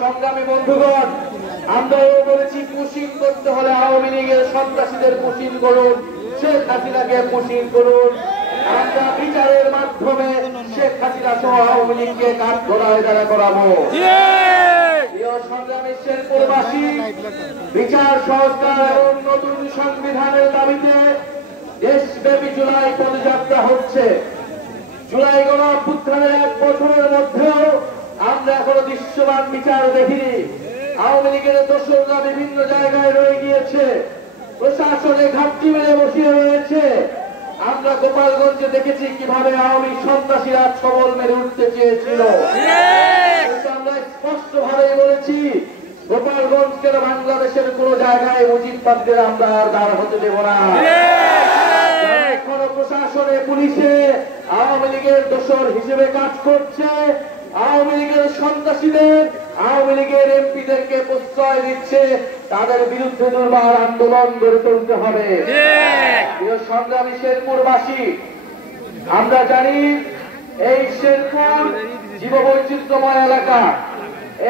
সংগ্রামী বন্ধুগণ, আমরা বলেছি পুশিং করতে হলে আওয়ামী লীগের সন্ত্রাসীদের পুশিং করুন, শেখ হাসিনাকে পুশিং করুন। আমরা বিচারের মাধ্যমে শেখ হাসিনা সহ আওয়ামী লীগকে কাঠগড়ায় দাঁড়া করাবো। সংগ্রামী শেরপুরবাসী, বিচার সংস্কার এবং নতুন সংবিধানের দাবিতে দেশব্যাপী জুলাই পদযাত্রা হচ্ছে। জুলাই গণঅভ্যুত্থানের 1 বছরের মধ্যেও আমরা এখনো দৃশ্যমান বিচার দেখিনি। আওয়ামী লীগের দোসররা বিভিন্ন জায়গায় রয়ে গিয়েছে, প্রশাসনে ঘাপটি মেরে বসিয়ে রয়েছে। আমরা গোপালগঞ্জে দেখেছি কিভাবে আওয়ামী সন্ত্রাসীরা ছবল মেরে উঠতে চেয়েছিল। আমরা স্পষ্ট ভাবে বলেছি, গোপালগঞ্জ কেন বাংলাদেশের কোন জায়গায় মুজিববাদদের আমরা আর দাঁড় হতে দেব না। এখনো প্রশাসনে পুলিশে আওয়ামী লীগের দোসর হিসেবে কাজ করছে, আওয়ামী লীগের সন্ত্রাসীদের, আওয়ামী লীগের এমপিদেরকে প্রশ্রয় দিচ্ছে। তাদের বিরুদ্ধে দুর্বার আন্দোলন গড়ে তুলতে হবে। সংগ্রামী শেরপুরবাসী, আমরা জানি এই শেরপুর জীববৈচিত্র্যময় এলাকা।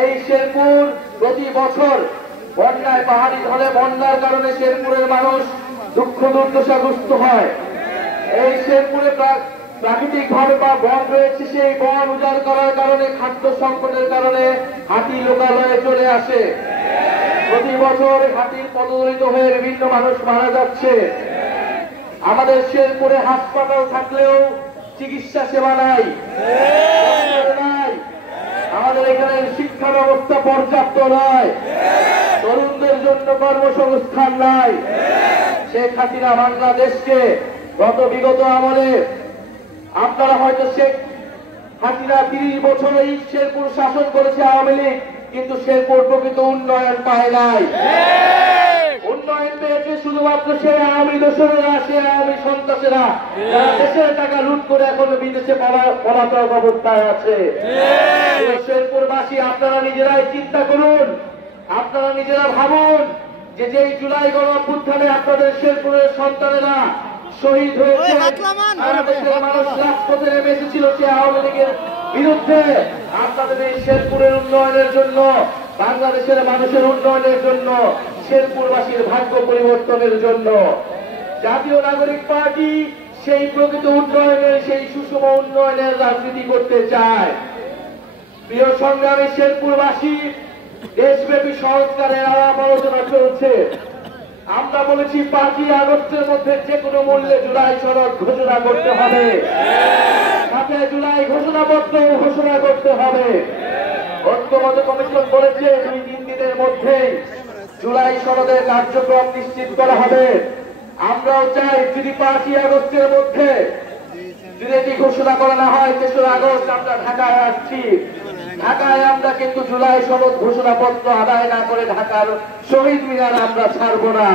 এই শেরপুর প্রতি বছর বন্যায়, পাহাড়ি ঢলে বন্যার কারণে শেরপুরের মানুষ দুঃখ দুর্দশাগ্রস্ত হয়। এই শেরপুরে প্রাকৃতিক ভাবে বা বন রয়েছে, সেই বন উজাড় করার কারণে, খাদ্য সংকটের কারণে হাতি লোকালয়ে চলে আসে। প্রতি বছর হাতির পদদলিত হয়ে বিভিন্ন মানুষ মারা যাচ্ছে। আমাদের শেরপুরে হাসপাতাল থাকলেও চিকিৎসা সেবা নাই। আমাদের এখানে শিক্ষা ব্যবস্থা পর্যাপ্ত নয়, তরুণদের জন্য কর্মসংস্থান নাই। শেখ হাসিনা বাংলাদেশকে বিগত আমলে, আপনারা হয়তো শেখ হাসিনা 30 বছর এই শেরপুর শাসন করেছে আওয়ামী লীগ, কিন্তু শেরপুর প্রকৃত উন্নয়ন পায় নাই। উন্নয়ন পেয়েছে শুধুমাত্র সে আওয়ামী দোসরেরা, সে আওয়ামী সন্ত্রাসীরা, যারা দেশের টাকা লুট করে এখনো বিদেশে পলাতক অবস্থায় আছে। শেরপুরবাসী, আপনারা নিজেরাই চিন্তা করুন, আপনারা নিজেরা ভাবুন যে যেই জুলাই গণঅভ্যুত্থানে আপনাদের শেরপুরের সন্তানেরা শহীদ হয়েছে, দেশের মানুষ রাজপথে নেমে এসেছিল সে আওয়ামী লীগের বিরুদ্ধে। আপনাদের এই শেরপুরের উন্নয়নের জন্য, বাংলাদেশের মানুষের উন্নয়নের জন্য, শেরপুরবাসীর ভাগ্য পরিবর্তনের জন্য জাতীয় নাগরিক পার্টি সেই প্রকৃত উন্নয়নের, সেই সুষম উন্নয়নের রাজনীতি করতে চায়। প্রিয় সংগ্রামী শেরপুরবাসী, দেশব্যাপী সংস্কারের আলাপ আলোচনা চলছে। আমরা বলেছি 5ই আগস্টের মধ্যে যে কোনো মূল্যে জুলাই সনদ ঘোষণা করতে হবে, সাথে জুলাই ঘোষণাপত্র ঘোষণা করতে হবে। ঐক্যমত কমিশন বলেছে 2-3 দিনের মধ্যেই জুলাই সনদের কার্যক্রম নিশ্চিত করা হবে। আমরাও চাই যদি 5ই আগস্টের মধ্যে যদি এটি ঘোষণা করা না হয়, 3রা আগস্ট আমরা ঢাকায় আসছি। ঢাকায় আমরা কিন্তু জুলাই সনদ ঘোষণাপত্র আদায় না করে ঢাকার শহীদ মিনার আমরা ছাড়ব না।